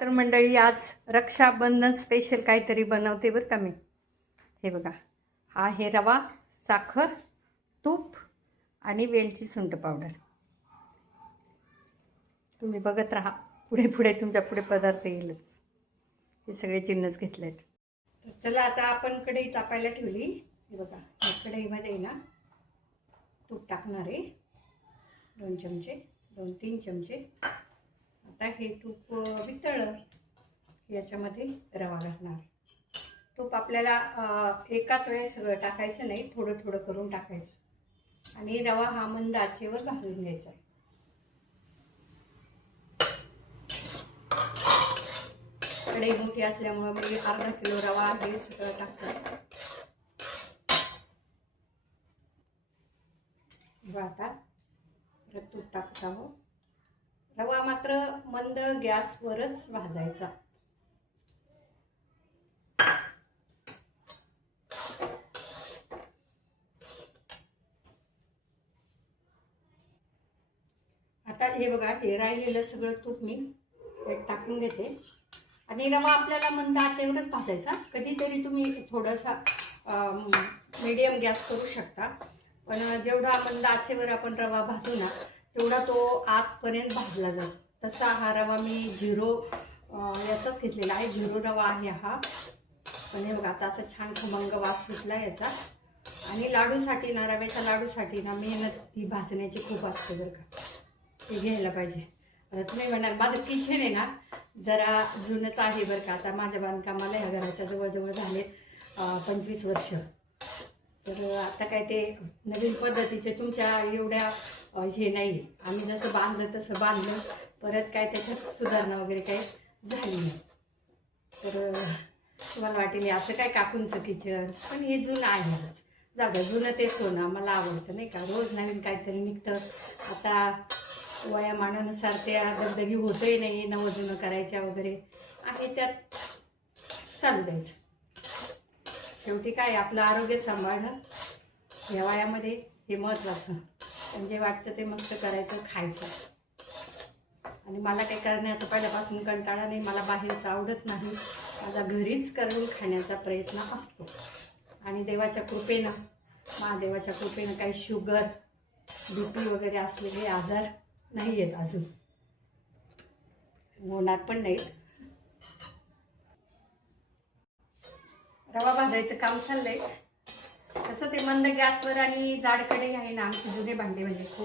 तर मंडळी आज रक्षाबंधन स्पेशल काहीतरी बनवते बरं का मी. हे बघा हा आहे रवा साखर तूप आणि वेलची सुंट पावडर. तुम्ही बघत राहा पुढे पुढे तुमच्यापुढे पदार्थ येईलच. हे सगळे चिन्हच घेतले आहेत तर चला आता आपण कढई तापायला ठेवली. हे बघा कढईमध्ये ना तूप टाकणार आहे. दोन चमचे दोन तीन चमचे. आता हे तूप वितळ वितळलं याच्यामध्ये रवा घालणार. तूप आपल्याला एकाच वेळेस सगळं टाकायचं नाही थोडं थोडं करून टाकायचं. आणि रवा हा मंद आचेवर घालून घ्यायचा आहे. कढई मोठी असल्यामुळं मी अर्धा किलो रवा हे सगळं टाकतो. आता परत तूप टाकत आहोत. रवा मात्र मंद गॅसवरच भाजायचा. आता हे बघा हे राहिलेलं सगळं तूप मी टाकून घेते आणि रवा आपल्याला मंद आचेवरच भाजायचा. कधीतरी तुम्ही थोडासा मीडियम गॅस करू शकता. पण जेवढा मंद आचेवर आपण रवा भाजू ना तेवढा तो आतपर्यंत भाजला जातो. तसा हा रवा मी झिरो याचाच घेतलेला आहे. झिरो रवा आहे हा. पण हे बघा आता असा छान खमंग वास सुटला याचा. आणि लाडूसाठी ना रव्याच्या लाडूसाठी ना मेहनत ही भाजण्याची खूप असते बरं का. ते घ्यायला पाहिजे. आता तुम्ही म्हणाल माझं किचन आहे ना जरा जुनंच आहे बरं का. आता माझ्या बांधकामाला ह्या घराच्या जवळजवळ झाले पंचवीस वर्ष. तर आता काय ते नवीन पद्धतीचे तुमच्या एवढ्या हे नाही. आम्ही जसं बांधलं तसं बांधलं. परत काय त्याच्यात सुधारणा वगैरे काही झाली नाही. तर तुम्हाला वाटेल असं काय काकूंचं किचन? पण हे जुनं आहे. मला जाऊ द्या जुनं ते सोनं मला आवडतं नाही का? रोज नवीन काहीतरी निघतं. आता वयामानानुसार त्या दगदगी होतही नाही नवं जुनं करायच्या वगैरे. आहे त्यात चालू द्यायचं. शेवटी काय आपलं आरोग्य सांभाळणं या वयामध्ये हे महत्त्वाचं म्हणजे जे वाटतं ते मस्त करायचं खायचं. आणि मला काही करण्याचा पहिल्यापासून कंटाळा नाही मला बाहेरचं आवडत नाही. माझा घरीच करून खाण्याचा प्रयत्न असतो. आणि देवाच्या कृपेनं महादेवाच्या कृपेनं काही शुगर बी पी वगैरे असलेले आजार नाही आहेत अजून. होणार पण नाही रवा भाजायचं काम चाललंय. तसं ते मंद गॅसवर आणि जाडकडे आहे ना आमचे जुने भांडे म्हणजे खूप